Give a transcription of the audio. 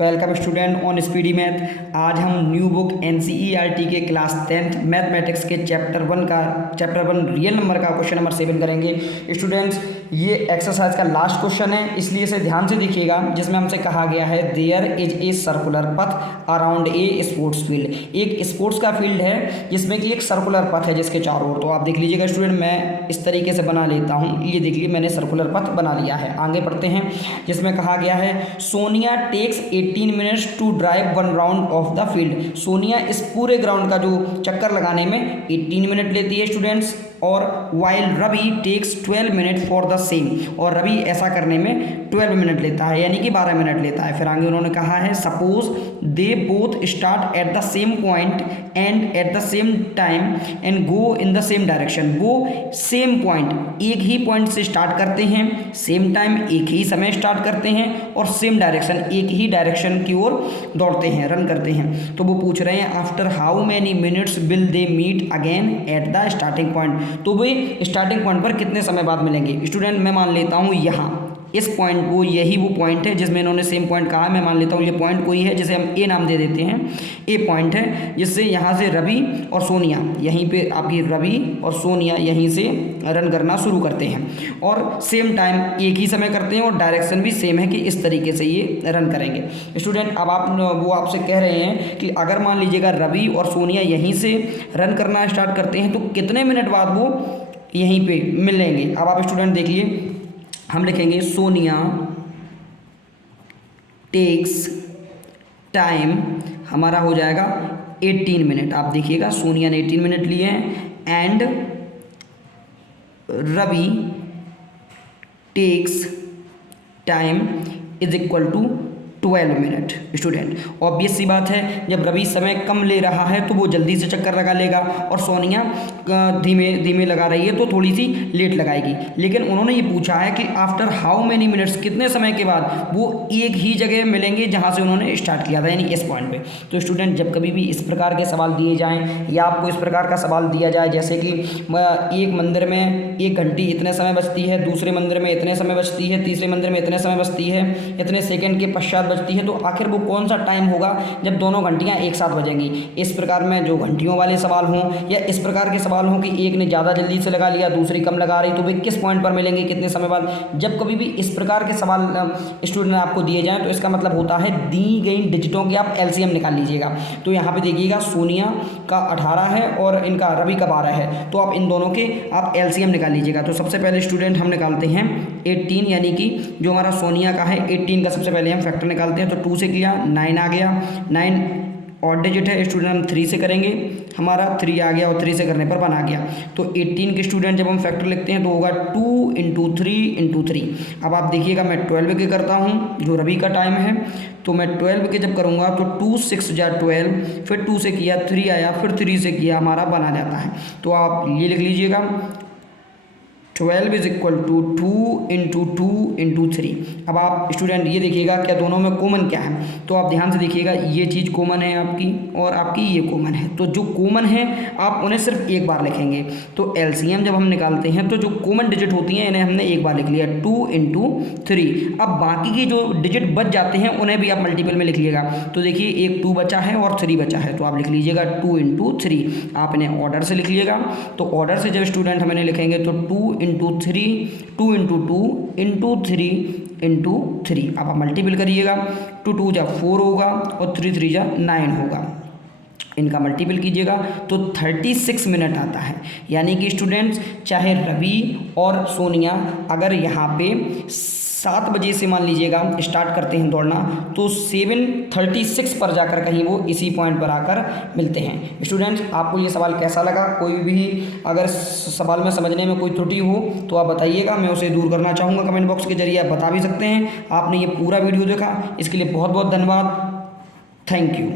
Welcome student on speedy math. आज हम new book NCERT के क्लास 10th मैथमेटिक्स के चैप्टर वन रियल नंबर का क्वेश्चन नंबर 7 करेंगे। स्टूडेंट्स, ये एक्सरसाइज का लास्ट क्वेश्चन है, इसलिए इसे ध्यान से देखिएगा, जिसमें हमसे कहा गया है देयर इज ए सर्कुलर पथ अराउंड ए स्पोर्ट्स फील्ड। एक स्पोर्ट्स का फील्ड है जिसमें कि एक सर्कुलर पथ है जिसके चारों ओर। तो आप देख लीजिएगा स्टूडेंट, मैं इस तरीके से बना लेता हूँ। ये देख लीजिए, मैंने सर्कुलर पथ बना लिया है। आगे बढ़ते हैं, जिसमें कहा गया है Sonia takes 18 minutes to drive 1 round of the field. Sonia इस पूरे ग्राउंड का जो चक्कर लगाने में 18 मिनट लेती है स्टूडेंट्स, और while Ravi takes 12 minute for the same. और रवि ऐसा करने में 12 मिनट लेता है, यानी कि 12 मिनट लेता है। फिर आगे उन्होंने कहा है suppose they both start at the same point and at the same time and go in the same direction. वो सेम पॉइंट, एक ही पॉइंट से स्टार्ट करते हैं, सेम टाइम एक ही समय स्टार्ट करते हैं, और सेम डायरेक्शन, एक ही डायरेक्शन की ओर दौड़ते हैं, रन करते हैं। तो वो पूछ रहे हैं after how many minutes will they meet again at the starting point. तो वे स्टार्टिंग पॉइंट पर कितने समय बाद मिलेंगे। स्टूडेंट, मैं मान लेता हूँ यहाँ इस पॉइंट को, यही वो पॉइंट है जिसमें इन्होंने सेम पॉइंट कहा है। मैं मान लेता हूँ ये पॉइंट कोई है जिसे हम ए नाम दे देते हैं। ए पॉइंट है जिससे यहाँ से रवि और सोनिया, यहीं पे आपकी रवि और सोनिया यहीं से रन करना शुरू करते हैं, और सेम टाइम एक ही समय करते हैं, और डायरेक्शन भी सेम है कि इस तरीके से ये रन करेंगे। स्टूडेंट, अब वो आपसे कह रहे हैं कि अगर मान लीजिएगा रवि और सोनिया यहीं से रन करना स्टार्ट करते हैं तो कितने मिनट बाद वो यहीं पे मिलेंगे। अब आप स्टूडेंट देखिए, हम लिखेंगे सोनिया टेक्स टाइम, हमारा हो जाएगा 18 मिनट। आप देखिएगा, सोनिया ने 18 मिनट लिए हैं, and Ravi takes time is equal to 12 minute. Student, obvious सी बात है, जब रवि समय कम ले रहा है तो वो जल्दी से चक्कर लगा लेगा, और सोनिया धीमे धीमे लगा रही है तो थोड़ी सी लेट लगाएगी। लेकिन उन्होंने ये पूछा है कि आफ्टर हाउ मेनी मिनट्स, कितने समय के बाद वो एक ही जगह मिलेंगे जहाँ से उन्होंने स्टार्ट किया था, यानी इस पॉइंट पे। तो स्टूडेंट, जब कभी भी इस प्रकार के सवाल दिए जाएँ, या आपको इस प्रकार का सवाल दिया जाए जैसे कि एक मंदिर में 1 घंटी इतने समय बचती है, दूसरे मंदिर में इतने समय बचती है, तीसरे मंदिर में इतने समय बचती है, इतने सेकेंड के पश्चात बचती है, तो आखिर वो कौन सा टाइम होगा जब दोनों घंटियां एक साथ बजेंगी। इस प्रकार में जो घंटियों वाले सवाल हों, या इस प्रकार के सवाल हों कि एक ने ज़्यादा जल्दी से लगा लिया, दूसरी कम लगा रही, तो वे किस पॉइंट पर मिलेंगे, कितने समय बाद। जब कभी भी इस प्रकार के सवाल स्टूडेंट आपको दिए जाएँ तो इसका मतलब होता है दी गई डिजिटों की आप एलसीएम निकाल लीजिएगा। तो यहाँ पर देखिएगा, सोनिया का 18 है और इनका रवि का 12 है, तो आप इन दोनों के आप एलसीएम निकाल लीजिएगा। तो सबसे पहले स्टूडेंट हम निकालते हैं 18, यानी कि जो हमारा सोनिया का है 18 का सबसे पहले हम फैक्टर निकालते हैं। तो 2 से किया 9 आ गया, 9 ऑड डिजिट है स्टूडेंट, हम 3 से करेंगे, हमारा 3 आ गया, और 3 से करने पर 1 आ गया। तो 18 के स्टूडेंट जब हम फैक्टर लिखते हैं तो होगा 2 × 3 × 3। अब आप देखिएगा, मैं 12 के करता हूँ जो रवि का टाइम है। तो मैं 12 के जब करूँगा तो 2 6 जा 12, फिर 2 से किया 3 आया, फिर 3 से किया, हमारा 1 आ जाता है। तो आप ये लिख लीजिएगा 12 इज इक्वल टू 2 × 2 × 3। अब आप स्टूडेंट ये देखिएगा क्या दोनों में कॉमन क्या है। तो आप ध्यान से देखिएगा, ये चीज़ कॉमन है आपकी, और आपकी ये कॉमन है। तो जो कॉमन है आप उन्हें सिर्फ एक बार लिखेंगे। तो एलसीएम जब हम निकालते हैं तो जो कॉमन डिजिट होती हैं इन्हें हमने एक बार लिख लिया, 2 × 3। अब बाकी की जो डिजिट बच जाते हैं उन्हें भी आप मल्टीपल में लिख लीजिएगा। तो देखिए, एक 2 बचा है और 3 बचा है, तो आप लिख लीजिएगा 2 × 3। आप इन्हें ऑर्डर से लिख लीजिएगा। तो ऑर्डर से जब स्टूडेंट हम इन्हें लिखेंगे तो 2 × 3, 2 × 2 × 3 × 3। अब आप मल्टीपल करिएगा, 2 2 जा 4 होगा, और 3 3 जा 9 होगा। इनका मल्टीपल कीजिएगा तो 36 मिनट आता है। यानी कि स्टूडेंट्स, चाहे रवि और सोनिया अगर यहाँ पे 7 बजे से मान लीजिएगा स्टार्ट करते हैं दौड़ना, तो 7:36 पर जाकर कहीं वो इसी पॉइंट पर आकर मिलते हैं। स्टूडेंट्स, आपको ये सवाल कैसा लगा? कोई भी अगर सवाल में समझने में कोई त्रुटि हो तो आप बताइएगा, मैं उसे दूर करना चाहूँगा। कमेंट बॉक्स के जरिए आप बता भी सकते हैं। आपने ये पूरा वीडियो देखा, इसके लिए बहुत बहुत धन्यवाद। Thank you.